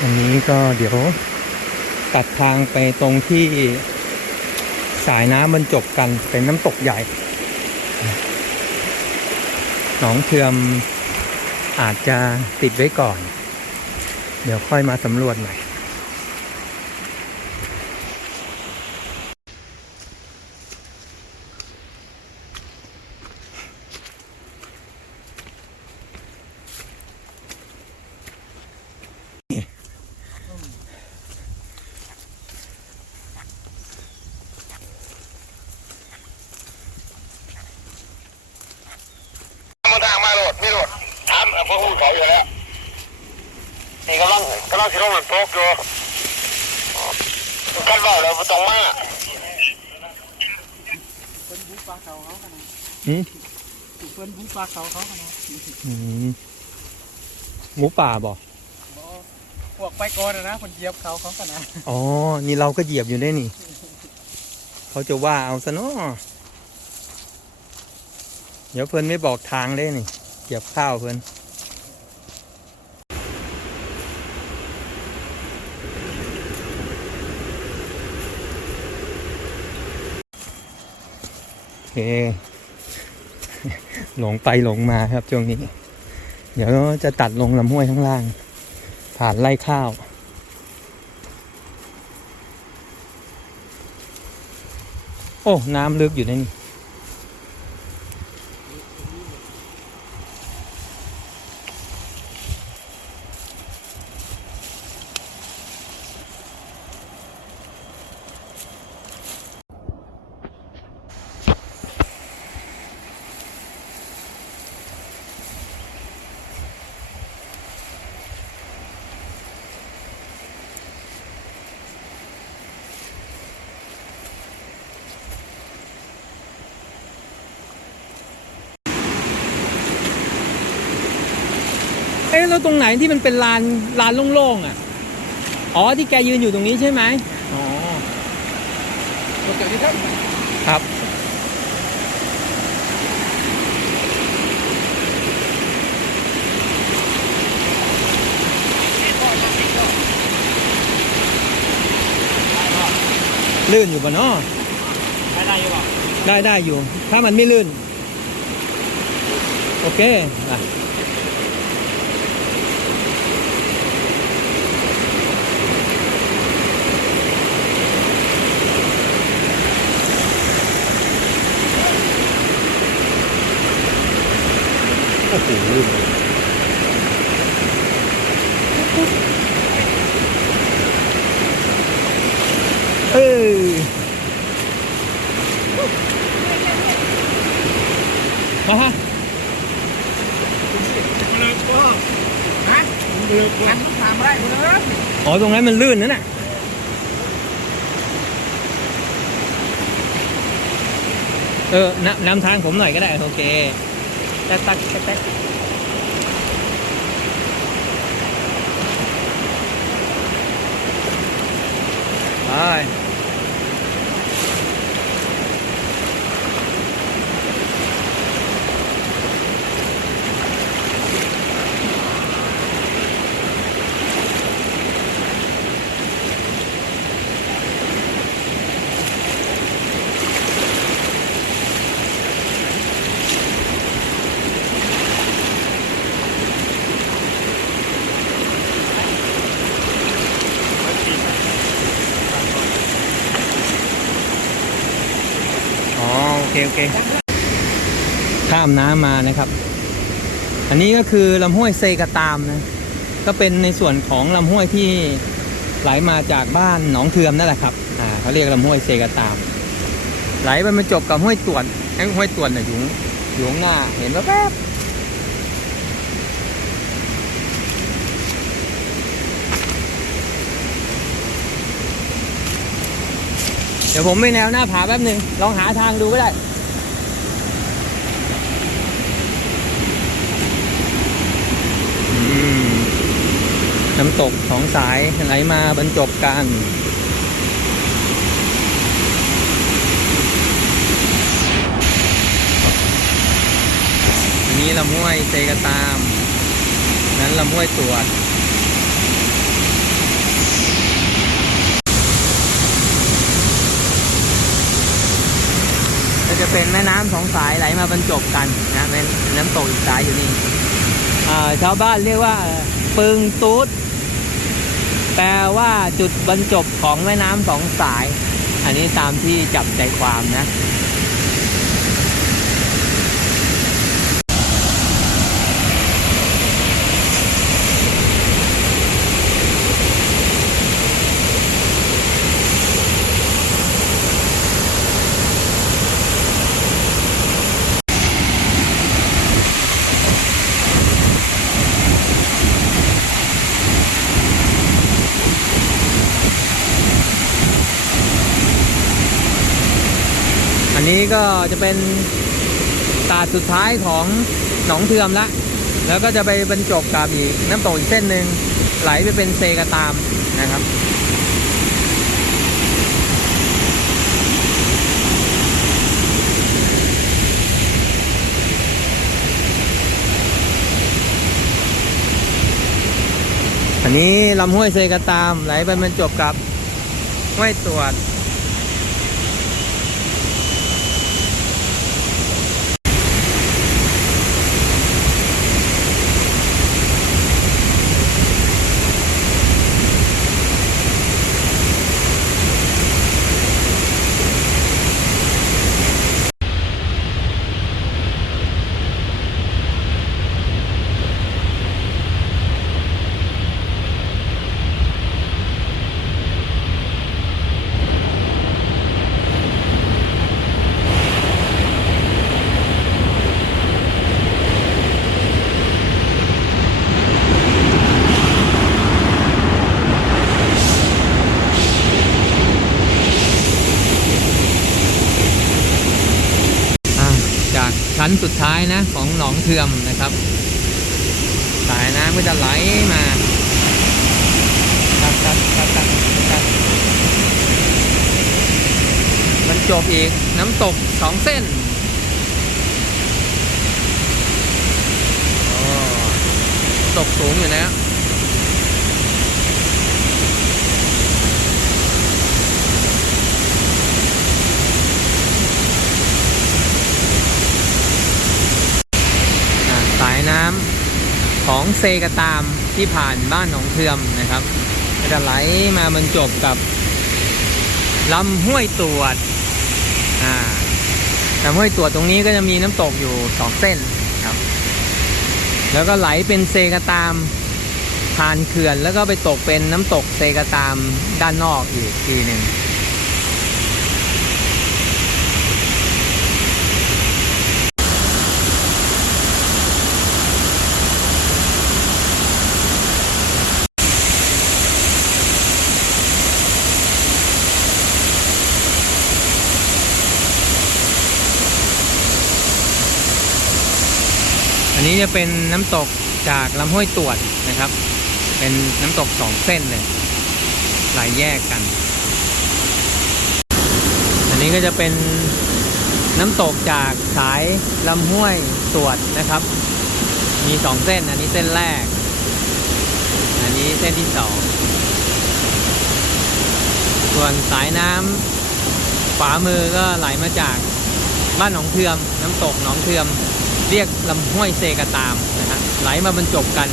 อันนี้ก็เดี๋ยวตัดทางไปตรงที่สายน้ำบรรจบกันเป็นน้ำตกใหญ่ หนองเทือมอาจจะติดไว้ก่อน เดี๋ยวค่อยมาสำรวจใหม่ มันทางมาโหลดไม่โหลด ถามพวกผู้เขาอยู่แล้วนี่กำลังกำลังสิลงมันโป๊กอยู่กันว่าเราต้องมาเพิ่นบุกปลาเขาเขาขนาดอืมเพิ่นบุกปลาเขาเขาขนาดอืมหมูป่าบอกบ่พวกไปก่อนนะนะคนเหยียบเขาเขาขนาดอ๋อ นี่เราก็เหยียบอยู่ได้นี่ เขาจะว่าเอาซะเนาะเดี๋ยวเพื่อนไม่บอกทางเลยนี่ เหยียบข้าวเพื่อน ค หลงไปหลงมาครับช่วงนี้ เดี๋ยวจะตัดลงลำห้วยข้างล่าง ผ่านไร่ข้าวโอ้ น้ำลึกอยู่ในนี่ เอ๊ะแล้วตรงไหนที่มันเป็นลานลานโล่งๆอะ อ๋อที่แกยืนอยู่ตรงนี้ใช่ไหมอ๋อปกติท่านครับ ลื่นอยู่ปะเนาะไม่ได้อยู่หรอกได้ได้อยู่ ถ้ามันไม่ลื่น โอเคไป โอ้โหลื่นเอ้ยมาฮะเลิกก็ฮะเลิกมันถามได้เลิกอ๋อตรงนั้นมันลื่นนั่นน่ะเออนำนำทางผมหน่อยก็ได้ โอเค ตัด เคโอเค ข้ามน้ำมานะครับ อันนี้ก็คือลำห้วยเซกะตามนะ ก็เป็นในส่วนของลำห้วยที่ไหลมาจากบ้านหนองเทือมนั่นแหละครับ อ่าเขาเรียกลำห้วยเซกะตาม ไหลไปมาจบกับห้วยตวนไอ้ห้วยตวนน่ะอยู่อยู่ข้างหน้า เห็นแว๊บ ดี๋ยวผมไปแนวหน้าผาแป๊บหนึ่งลองหาทางดูก็ได้น้ำตกสองสายไหลมาบรรจบกัน นี้ลำห้วยเซกตาม นั้นลำห้วยตรวจ ก็จะ เป็นแม่น้ำสองสายไหลมาบรรจบกันนะเป็นน้ำตกอีกสายอยู่นี่ชาวบ้านเรียกว่าปึงตูดแปลว่าจุดบรรจบของแม่น้ำสองสาย อันนี้ตามที่จับใจความนะ นี้ก็จะเป็นตาดสุดท้ายของหนองเทือมละ แล้วก็จะไปบรรจบกับอีกน้ำตกอีกเส้นหนึ่งไหลไปเป็นเซกตามนะครับอันนี้ลำห้วยเซกตามไหลไปบรรจบกับห้วยตรวจ อะจาก ชั้นสุดท้ายนะของหนองเทือมนะครับ สายน้ำก็จะไหลมาตัดตัดตัดตัดตัดมันจบอีกน้ำตกสองเส้นตกสูงอยู่นะ อ่าสาย น้ำของเซกตามที่ผ่านบ้านหนองเทือมนะครับจะไหลมาบรรจบกับลำห้วยตรวจอ่าลำห้วยตรวจตรงนี้ก็จะมีน้ำตกอยู่สองเส้นครับ แล้วก็ไหลเป็นเซกตามผ่านเขื่อนแล้วก็ไปตกเป็นน้ำตกเซกตามด้านนอกอีกทีหนึ่ง นนี้จะเป็นน้ำตกจากลำห้วยตรวจนะครับ เป็นน้ำตกสองเส้นเลยไหลแยกกัน อันนี้ก็จะเป็นน้ำตกจากสายลำห้วยตรวจนะครับ มีสองเส้น อันนี้เส้นแรก อันนี้เส้นที่สอง ส่วนสายน้ำขวามือก็ไหลมาจากบ้านหนองเทือม น้ำตกหนองเทือม เรียกลำห้วยเซกาตามนะฮะไหลมาบรรจบกัน